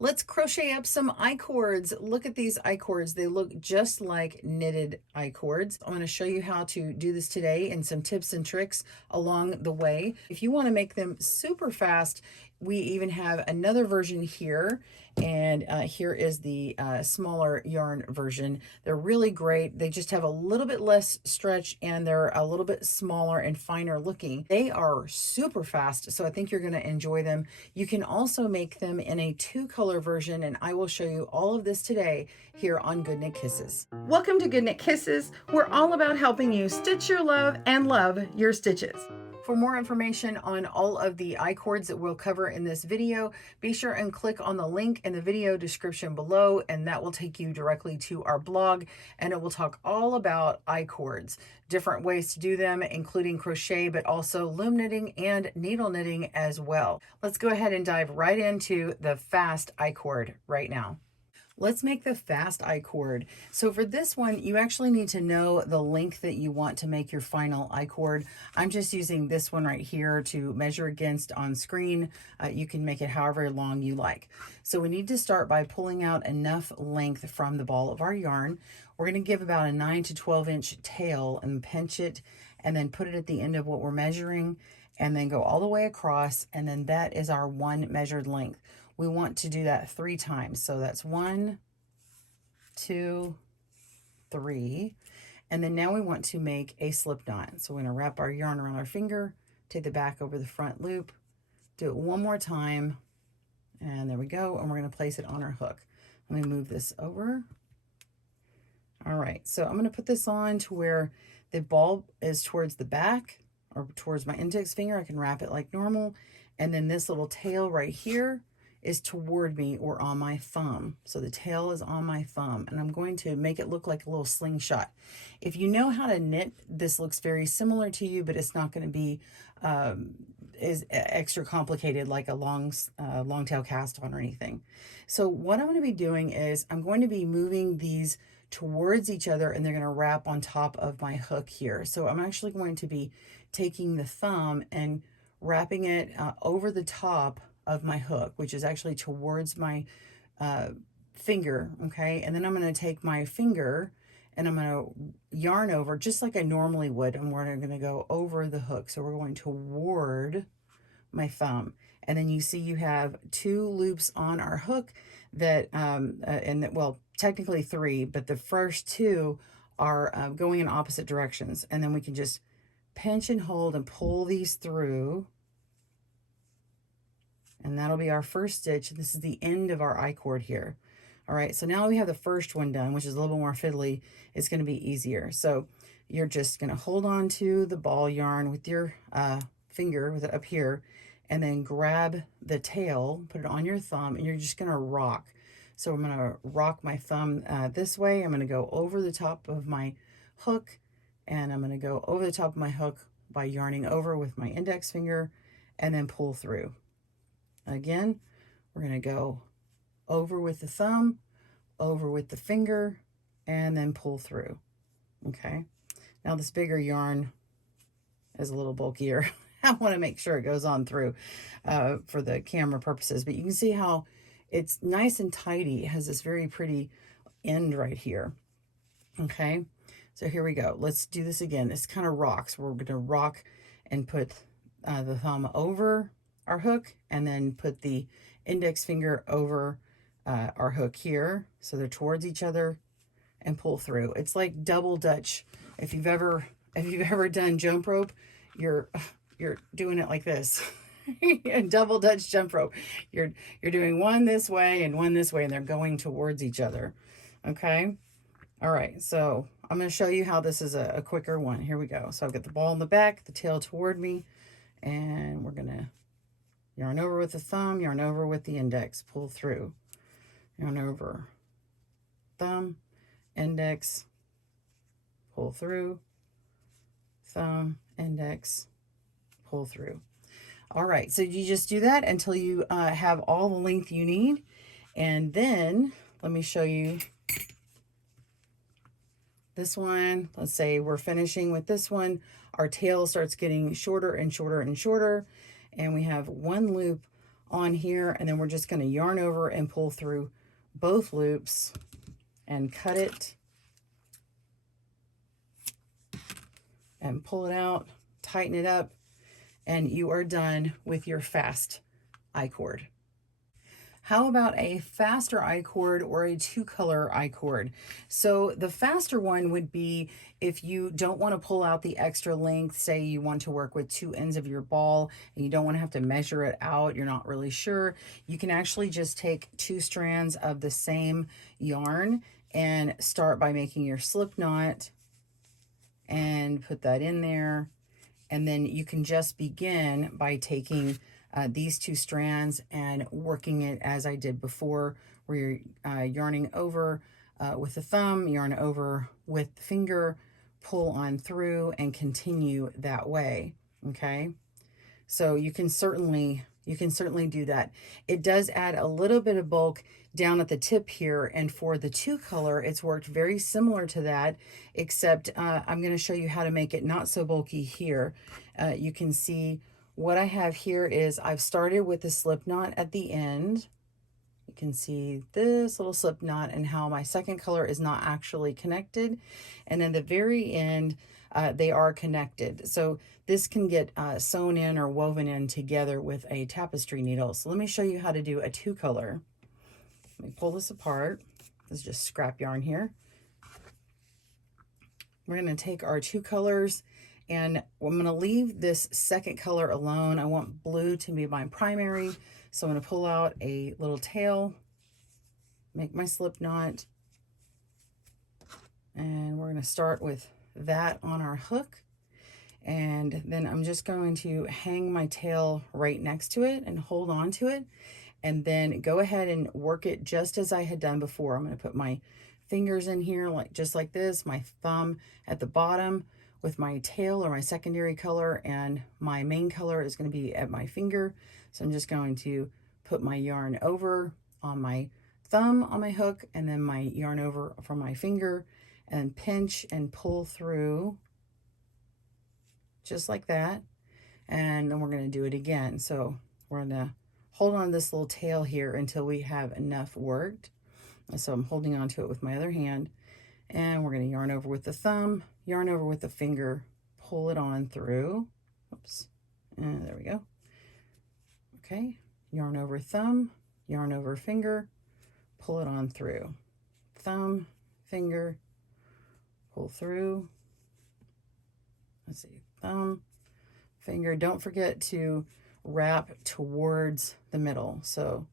Let's crochet up some I-cords. Look at these I-cords. They look just like knitted I-cords. I'm going to show you how to do this today and some tips and tricks along the way. If you want to make them super fast, we even have another version here, and here is the smaller yarn version. They're really great. They just have a little bit less stretch and they're a little bit smaller and finer looking. They are super fast, so I think you're going to enjoy them. You can also make them in a 2-color version, and I will show you all of this today here on GoodKnit Kisses. Welcome to GoodKnit Kisses. We're all about helping you stitch your love and love your stitches. For more information on all of the I-cords that we'll cover in this video, be sure and click on the link in the video description below, and that will take you directly to our blog, and it will talk all about I-cords, different ways to do them, including crochet, but also loom knitting and needle knitting as well. Let's go ahead and dive right into the fast I-cord right now. Let's make the fast I-cord. So for this one, you actually need to know the length that you want to make your final I-cord. I'm just using this one right here to measure against on screen. You can make it however long you like. So we need to start by pulling out enough length from the ball of our yarn. We're going to give about a 9 to 12 inch tail and pinch it, and then put it at the end of what we're measuring, and then go all the way across, and then that is our one measured length. We want to do that 3 times. So that's 1, 2, 3. And then now we want to make a slip knot. So we're going to wrap our yarn around our finger, take the back over the front loop, do it one more time, and there we go. And we're going to place it on our hook. Let me move this over. All right, so I'm going to put this on to where the ball is towards the back or towards my index finger. I can wrap it like normal. And then this little tail right here is toward me or on my thumb. So the tail is on my thumb, and I'm going to make it look like a little slingshot. If you know how to knit, this looks very similar to you, but it's not going to be is extra complicated like a long tail cast on or anything. So what I'm going to be doing is I'm going to be moving these towards each other, and they're going to wrap on top of my hook here. So I'm actually going to be taking the thumb and wrapping it over the top of my hook, which is actually towards my finger, okay? And then I'm going to take my finger and I'm going to yarn over just like I normally would, and we're going to go over the hook. So we're going toward my thumb. And then you see you have 2 loops on our hook that, well, technically 3, but the first 2 are going in opposite directions. And then we can just pinch and hold and pull these through. And that'll be our first stitch. This is the end of our I-cord here. All right, so now we have the first one done, which is a little bit more fiddly. It's going to be easier. So you're just going to hold on to the ball yarn with your finger, with it up here, and then grab the tail, put it on your thumb, and you're just going to rock. So I'm going to rock my thumb this way. I'm going to go over the top of my hook, and I'm going to go over the top of my hook by yarning over with my index finger and then pull through. Again, we're going to go over with the thumb, over with the finger, and then pull through. Okay. Now this bigger yarn is a little bulkier. I want to make sure it goes on through for the camera purposes, but you can see how it's nice and tidy. It has this very pretty end right here. Okay. So here we go. Let's do this again. This kind of rocks. We're going to rock and put the thumb over our hook, and then put the index finger over our hook here, so they're towards each other, and pull through. It's like double Dutch. If you've ever done jump rope, you're doing it like this. Double Dutch jump rope. You're doing one this way and one this way, and they're going towards each other. Okay. All right. So I'm going to show you how this is a quicker one. Here we go. So I've got the ball in the back, the tail toward me, and we're going to yarn over with the thumb, yarn over with the index, pull through, yarn over, thumb, index, pull through, thumb, index, pull through. All right, so you just do that until you have all the length you need. And then let me show you this one. Let's say we're finishing with this one. Our tail starts getting shorter and shorter and shorter, and we have 1 loop on here, and then we're just going to yarn over and pull through both loops and cut it and pull it out, tighten it up, and you are done with your fast I-cord. How about a faster I-cord or a 2-color I-cord? So the faster one would be if you don't want to pull out the extra length, say you want to work with 2 ends of your ball and you don't want to have to measure it out, you're not really sure, you can actually just take 2 strands of the same yarn and start by making your slip knot and put that in there. And then you can just begin by taking these 2 strands and working it as I did before, where you're yarning over with the thumb, yarn over with the finger, pull on through, and continue that way. Okay, so you can certainly do that. It does add a little bit of bulk down at the tip here, and for the 2-color, it's worked very similar to that, except I'm going to show you how to make it not so bulky here. You can see what I have here is I've started with the slip knot at the end. You can see this little slip knot and how my 2nd color is not actually connected, and in the very end they are connected. So this can get sewn in or woven in together with a tapestry needle. So let me show you how to do a 2-color. Let me pull this apart. This is just scrap yarn here. We're going to take our 2 colors, and I'm going to leave this 2nd color alone. I want blue to be my primary, so I'm going to pull out a little tail, make my slip knot, and we're going to start with that on our hook. And then I'm just going to hang my tail right next to it and hold on to it, and then go ahead and work it just as I had done before. I'm going to put my fingers in here just like this, my thumb at the bottom with my tail or my secondary color, and my main color is going to be at my finger. So I'm just going to put my yarn over on my thumb on my hook, and then my yarn over from my finger, and pinch and pull through just like that. And then we're going to do it again. So we're going to hold on to this little tail here until we have enough worked. So I'm holding on to it with my other hand, and we're going to yarn over with the thumb, yarn over with the finger, pull it on through. Oops, and there we go. Okay, yarn over thumb, yarn over finger, pull it on through. Thumb, finger, pull through. Let's see, thumb, finger. Don't forget to wrap towards the middle. So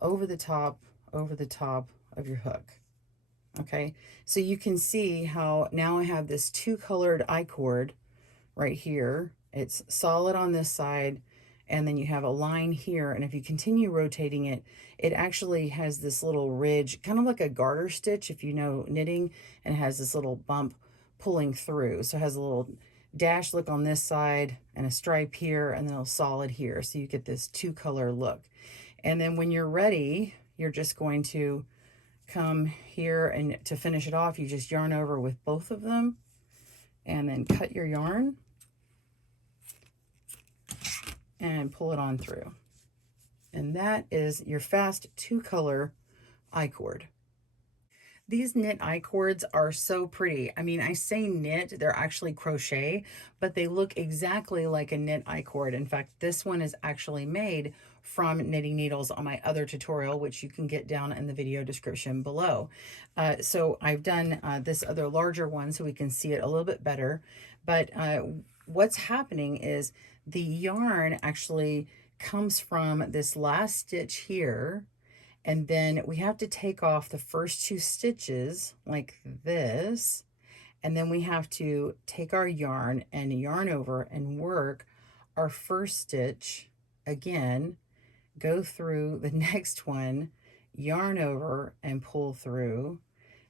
over the top of your hook. Okay, so you can see how now I have this 2-colored I-cord right here. It's solid on this side, and then you have a line here, and if you continue rotating it, it actually has this little ridge, kind of like a garter stitch if you know knitting, and it has this little bump pulling through. So it has a little dash look on this side and a stripe here, and then a solid here, so you get this 2-color look. And then when you're ready, you're just going to come here, and to finish it off, you just yarn over with both of them and then cut your yarn and pull it on through. And that is your fast 2-color I-cord. These knit I-cords are so pretty. I mean, I say knit, they're actually crochet, but they look exactly like a knit I-cord. In fact, this one is actually made from knitting needles on my other tutorial, which you can get down in the video description below. So I've done this other larger one so we can see it a little bit better. But what's happening is the yarn actually comes from this last stitch here, and then we have to take off the first 2 stitches like this, and then we have to take our yarn and yarn over and work our first stitch again, go through the next one, yarn over and pull through,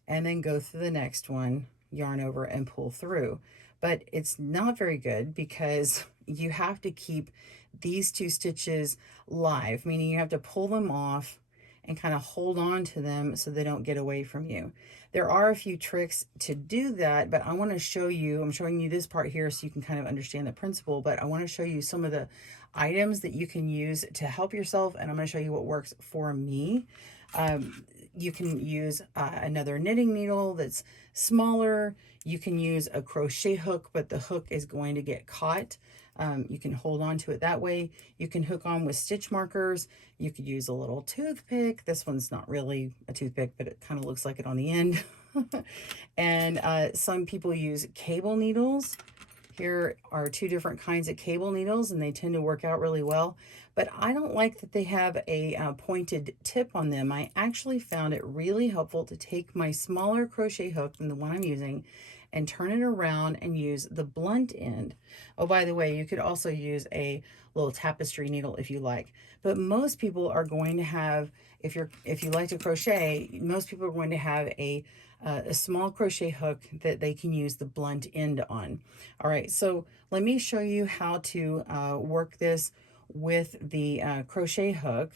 and then go through the next one, yarn over and pull through. But it's not very good because you have to keep these 2 stitches live, meaning you have to pull them off and kind of hold on to them so they don't get away from you. There are a few tricks to do that, but I want to show you, I'm showing you this part here so you can kind of understand the principle, but I want to show you some of the items that you can use to help yourself, and I'm going to show you what works for me. You can use another knitting needle that's smaller. You can use a crochet hook, but the hook is going to get caught. You can hold on to it that way. You can hook on with stitch markers. You could use a little toothpick. This one's not really a toothpick, but it kind of looks like it on the end. And some people use cable needles. Here are two different kinds of cable needles, and they tend to work out really well. But I don't like that they have a pointed tip on them. I actually found it really helpful to take my smaller crochet hook than the one I'm using and turn it around and use the blunt end. Oh, by the way, you could also use a little tapestry needle if you like. But most people are going to have, if you like to crochet, most people are going to have a small crochet hook that they can use the blunt end on. All right, so let me show you how to work this with the crochet hook,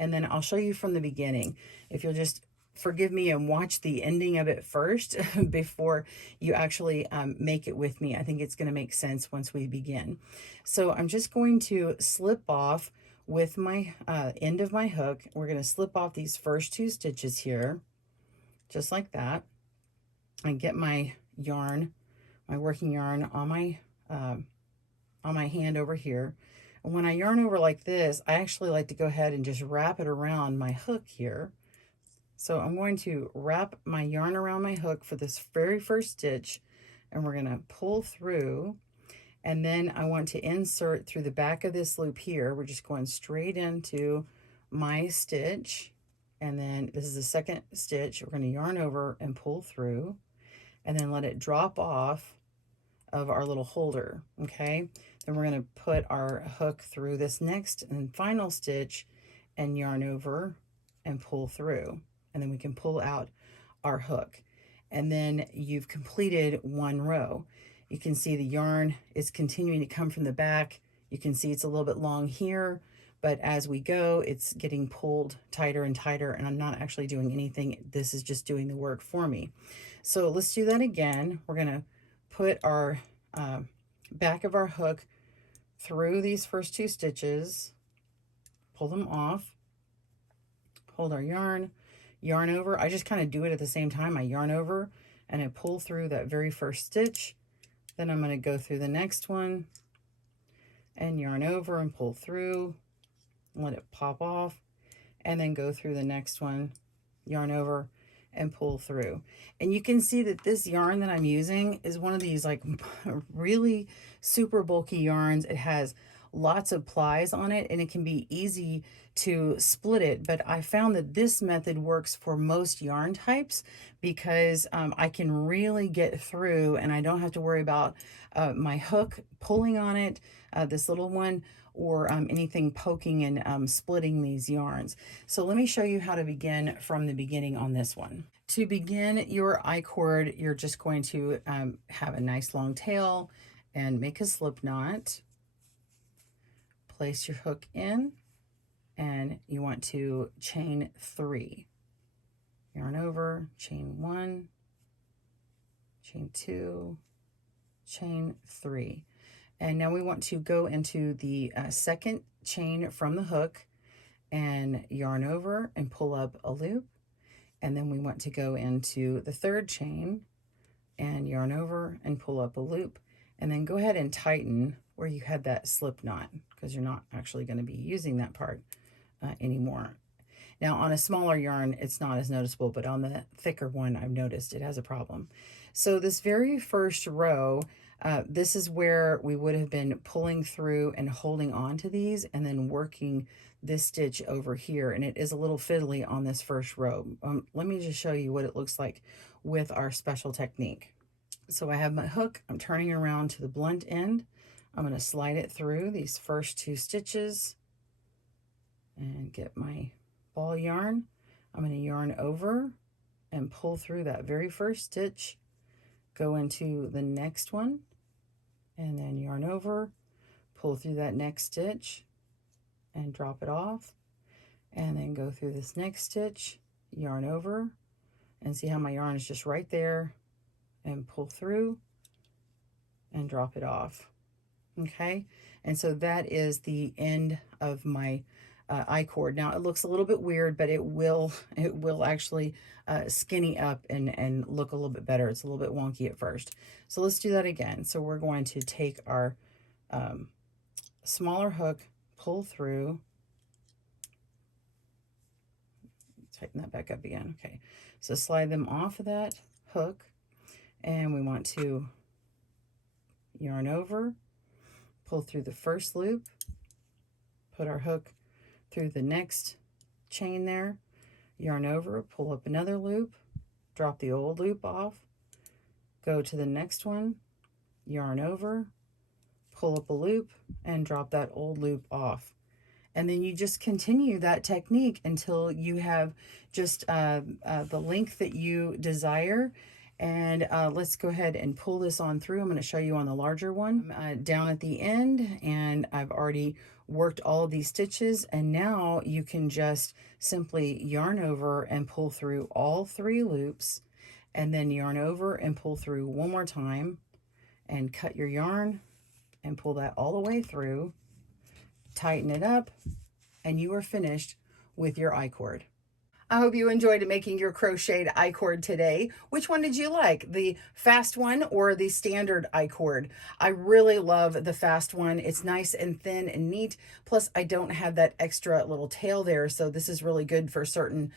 and then I'll show you from the beginning. If you'll just forgive me and watch the ending of it first before you actually make it with me. I think it's going to make sense once we begin. So I'm just going to slip off with my end of my hook. We're going to slip off these first two stitches here, just like that, and get my yarn, my working yarn on my hand over here. And when I yarn over like this, I actually like to go ahead and just wrap it around my hook here. So I'm going to wrap my yarn around my hook for this very first stitch, and we're going to pull through, and then I want to insert through the back of this loop here. We're just going straight into my stitch, and then this is the second stitch. We're going to yarn over and pull through, and then let it drop off of our little holder. Okay, then we're going to put our hook through this next and final stitch and yarn over and pull through, and then we can pull out our hook, and then you've completed one row. You can see the yarn is continuing to come from the back. You can see it's a little bit long here, but as we go, it's getting pulled tighter and tighter, and I'm not actually doing anything. This is just doing the work for me. So let's do that again. We're going to put our back of our hook through these first two stitches, pull them off, hold our yarn, yarn over. I just kind of do it at the same time. I yarn over and I pull through that very first stitch. Then I'm going to go through the next one and yarn over and pull through, let it pop off, and then go through the next one, yarn over and pull through. And you can see that this yarn that I'm using is one of these like really super bulky yarns. It has lots of plies on it, and it can be easy to split it, but I found that this method works for most yarn types because I can really get through, and I don't have to worry about my hook pulling on it, this little one, or anything poking and splitting these yarns. So let me show you how to begin from the beginning on this one. To begin your I-cord, you're just going to have a nice long tail and make a slip knot. Place your hook in, and you want to chain 3. Yarn over, chain 1, chain 2, chain 3. And now we want to go into the second chain from the hook and yarn over and pull up a loop. And then we want to go into the third chain and yarn over and pull up a loop. And then go ahead and tighten where you had that slip knot, because you're not actually going to be using that part anymore. Now on a smaller yarn, it's not as noticeable, but on the thicker one, I've noticed it has a problem. So this very first row, this is where we would have been pulling through and holding on to these and then working this stitch over here. And it is a little fiddly on this first row. Let me just show you what it looks like with our special technique. So I have my hook, I'm turning around to the blunt end. I'm going to slide it through these first 2 stitches and get my ball yarn. I'm going to yarn over and pull through that very first stitch, go into the next one, and then yarn over, pull through that next stitch and drop it off. And then go through this next stitch, yarn over, and see how my yarn is just right there, and pull through and drop it off. Okay, and so that is the end of my I-cord. Now it looks a little bit weird, but it will actually skinny up and look a little bit better. It's a little bit wonky at first. So let's do that again. So we're going to take our smaller hook, pull through, tighten that back up again. Okay, so slide them off of that hook, and we want to yarn over, pull through the first loop, put our hook through the next chain there, yarn over, pull up another loop, drop the old loop off, go to the next one, yarn over, pull up a loop, and drop that old loop off. And then you just continue that technique until you have just the length that you desire. And let's go ahead and pull this on through. I'm going to show you on the larger one down at the end, and I've already worked all of these stitches, and now you can just simply yarn over and pull through all 3 loops, and then yarn over and pull through one more time, and cut your yarn and pull that all the way through, tighten it up, and you are finished with your I-cord. I hope you enjoyed making your crocheted I-cord today. Which one did you like? The fast one or the standard I-cord? I really love the fast one. It's nice and thin and neat. Plus, I don't have that extra little tail there, so this is really good for certain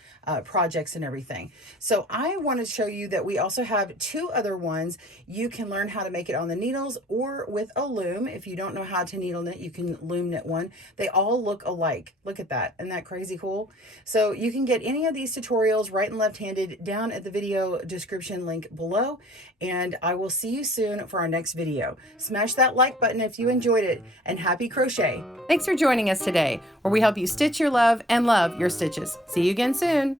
projects and everything. So I want to show you that we also have 2 other ones. You can learn how to make it on the needles or with a loom. If you don't know how to needle knit, you can loom knit one. They all look alike. Look at that. Isn't that crazy cool? So you can get any of these tutorials right and left-handed down at the video description link below, and I will see you soon for our next video. Smash that like button if you enjoyed it, and happy crochet. Thanks for joining us today, where we help you stitch your love and love your stitches. See you again soon.